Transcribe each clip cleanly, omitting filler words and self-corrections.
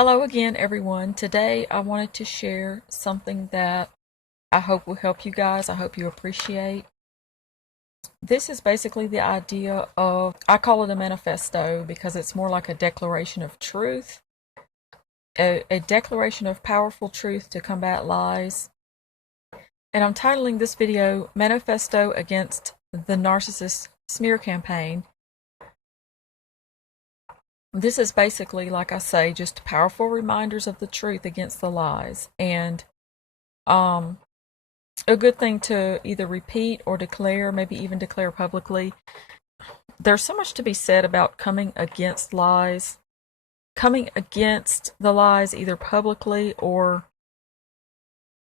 Hello again, everyone. Today I wanted to share something that I hope will help you guys. I hope you appreciate. This is basically the idea of, I call it a manifesto because it's more like a declaration of truth, a declaration of powerful truth to combat lies. And I'm titling this video Manifesto Against the Narcissist Smear Campaign. This is basically, like I say, just powerful reminders of the truth against the lies. And a good thing to either repeat or declare, maybe even declare publicly. There's so much to be said about coming against lies, coming against the lies either publicly or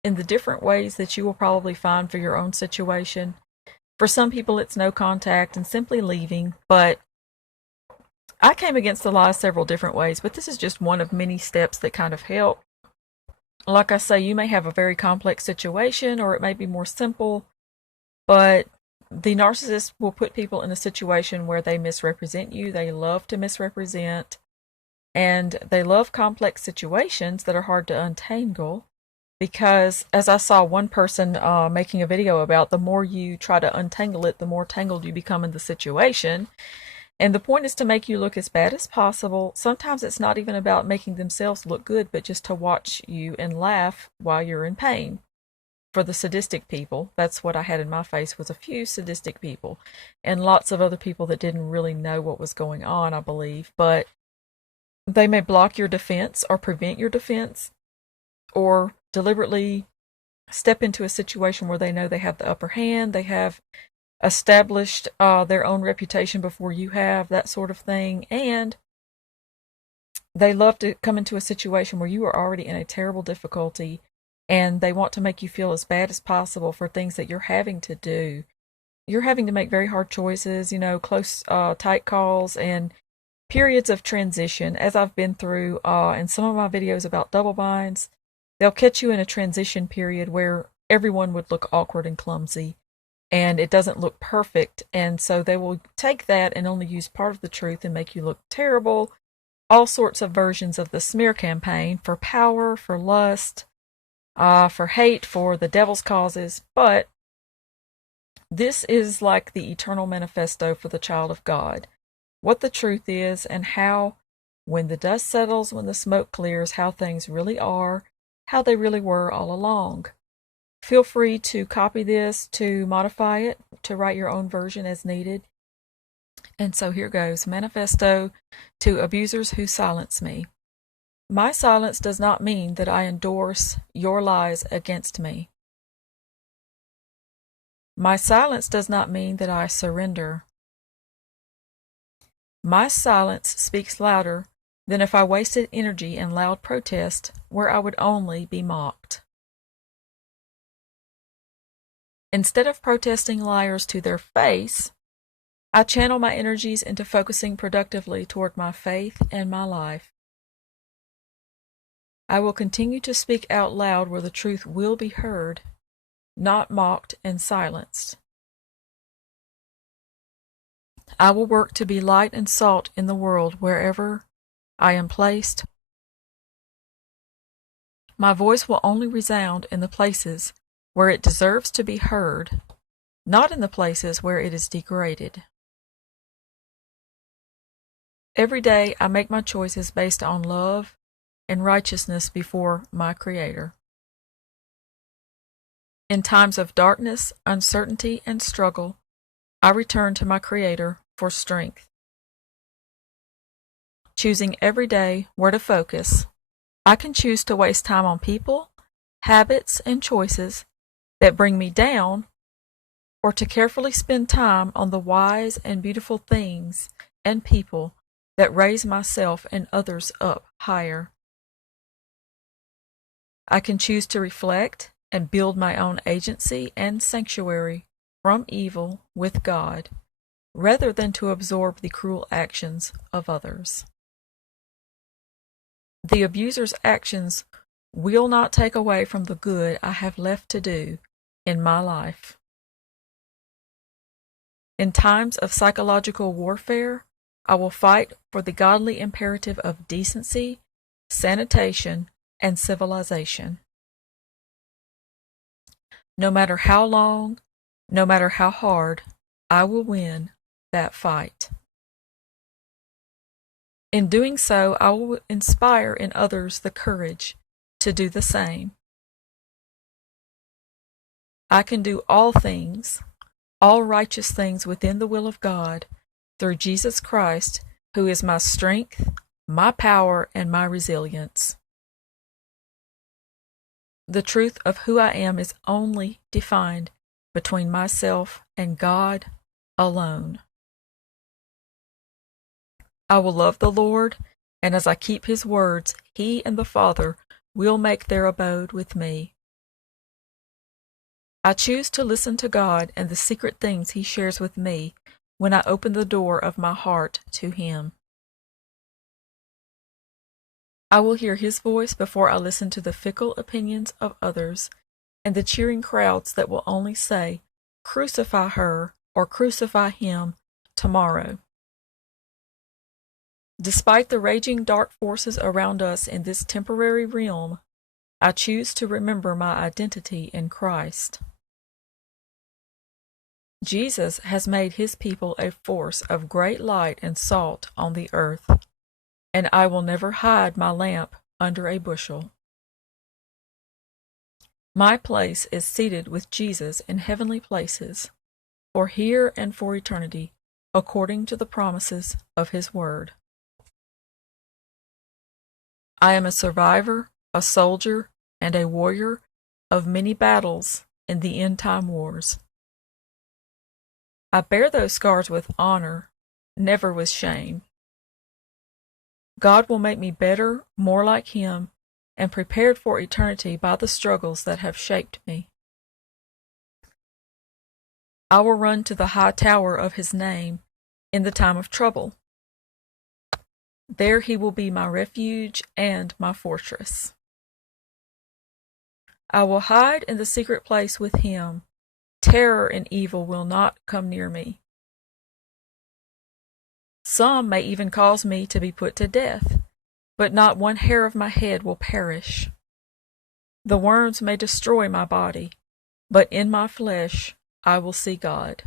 in the different ways that you will probably find for your own situation. For some people, it's no contact and simply leaving, but I came against the lies several different ways, but this is just one of many steps that kind of help. Like I say, you may have a very complex situation or it may be more simple, but the narcissist will put people in a situation where they misrepresent you. They love to misrepresent, and they love complex situations that are hard to untangle because, as I saw one person making a video about, the more you try to untangle it, the more tangled you become in the situation. And the point is to make you look as bad as possible. Sometimes it's not even about making themselves look good, but just to watch you and laugh while you're in pain. For the sadistic people, that's what I had in my face, was a few sadistic people and lots of other people that didn't really know what was going on, I believe. But they may block your defense or prevent your defense or deliberately step into a situation where they know they have the upper hand, they have established their own reputation before you have, that sort of thing. And they love to come into a situation where you are already in a terrible difficulty and they want to make you feel as bad as possible for things that you're having to do. You're having to make very hard choices, close, tight calls and periods of transition, as I've been through in some of my videos about double binds. They'll catch you in a transition period where everyone would look awkward and clumsy and it doesn't look perfect. And so they will take that and only use part of the truth and make you look terrible. All sorts of versions of the smear campaign for power, for lust, for hate, for the devil's causes. But this is like the eternal manifesto for the child of God. What the truth is and how, when the dust settles, when the smoke clears, how things really are, how they really were all along. Feel free to copy this, to modify it, to write your own version as needed. And so here goes. Manifesto to abusers who silence me. My silence does not mean that I endorse your lies against me. My silence does not mean that I surrender. My silence speaks louder than if I wasted energy in loud protest where I would only be mocked. Instead of protesting liars to their face, I channel my energies into focusing productively toward my faith and my life. I will continue to speak out loud where the truth will be heard, not mocked and silenced. I will work to be light and salt in the world wherever I am placed. My voice will only resound in the places where it deserves to be heard, not in the places where it is degraded. Every day I make my choices based on love and righteousness before my Creator. In times of darkness, uncertainty, and struggle, I return to my Creator for strength. Choosing every day where to focus, I can choose to waste time on people, habits, and choices that bring me down, or to carefully spend time on the wise and beautiful things and people that raise myself and others up higher. I can choose to reflect and build my own agency and sanctuary from evil with God, rather than to absorb the cruel actions of others. The abuser's actions will not take away from the good I have left to do in my life. In times of psychological warfare, I will fight for the godly imperative of decency, sanitation, and civilization. No matter how long, no matter how hard, I will win that fight. In doing so, I will inspire in others the courage to do the same. I can do all things, all righteous things within the will of God, through Jesus Christ, who is my strength, my power, and my resilience. The truth of who I am is only defined between myself and God alone. I will love the Lord, and as I keep His words, He and the Father will make their abode with me. I choose to listen to God and the secret things He shares with me when I open the door of my heart to Him. I will hear His voice before I listen to the fickle opinions of others and the cheering crowds that will only say, "Crucify her," or "Crucify him" tomorrow. Despite the raging dark forces around us in this temporary realm, I choose to remember my identity in Christ. Jesus has made His people a force of great light and salt on the earth, and I will never hide my lamp under a bushel. My place is seated with Jesus in heavenly places, for here and for eternity, according to the promises of His word. I am a survivor, a soldier, and a warrior of many battles in the end-time wars. I bear those scars with honor, never with shame. God will make me better, more like Him, and prepared for eternity by the struggles that have shaped me. I will run to the high tower of His name in the time of trouble. There He will be my refuge and my fortress. I will hide in the secret place with Him. Terror and evil will not come near me. Some may even cause me to be put to death, but not one hair of my head will perish. The worms may destroy my body, but in my flesh I will see God.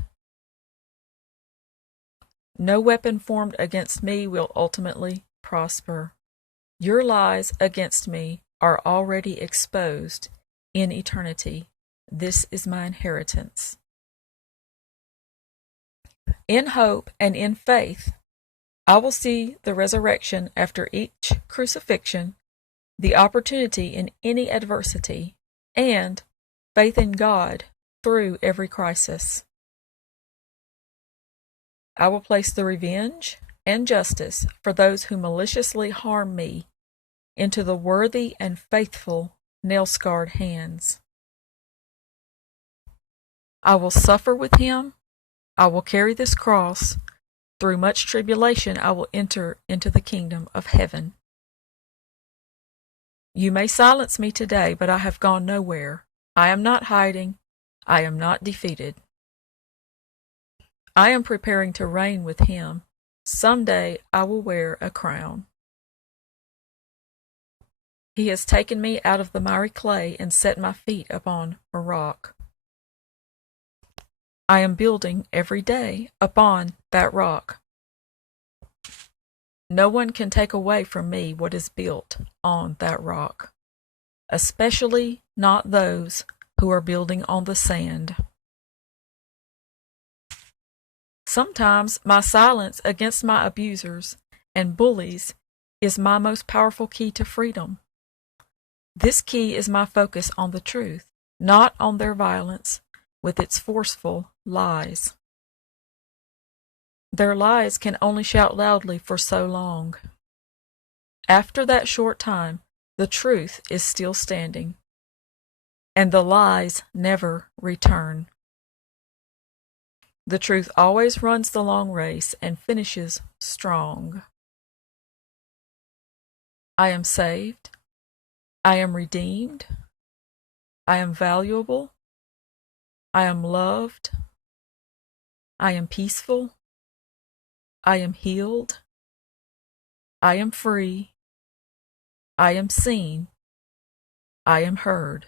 No weapon formed against me will ultimately prosper. Your lies against me are already exposed in eternity. This is my inheritance. In hope and in faith, I will see the resurrection after each crucifixion, the opportunity in any adversity, and faith in God through every crisis. I will place the revenge and justice for those who maliciously harm me into the worthy and faithful nail-scarred hands. I will suffer with Him. I will carry this cross. Through much tribulation I will enter into the kingdom of heaven. You may silence me today, but I have gone nowhere. I am not hiding. I am not defeated. I am preparing to reign with Him. Someday I will wear a crown. He has taken me out of the miry clay and set my feet upon a rock. I am building every day upon that rock. No one can take away from me what is built on that rock, especially not those who are building on the sand. Sometimes my silence against my abusers and bullies is my most powerful key to freedom. This key is my focus on the truth, not on their violence with its forceful lies. Their lies can only shout loudly for so long. After that short time, the truth is still standing, and the lies never return. The truth always runs the long race and finishes strong. I am saved. I am redeemed. I am valuable. I am loved. I am peaceful. I am healed. I am free. I am seen. I am heard.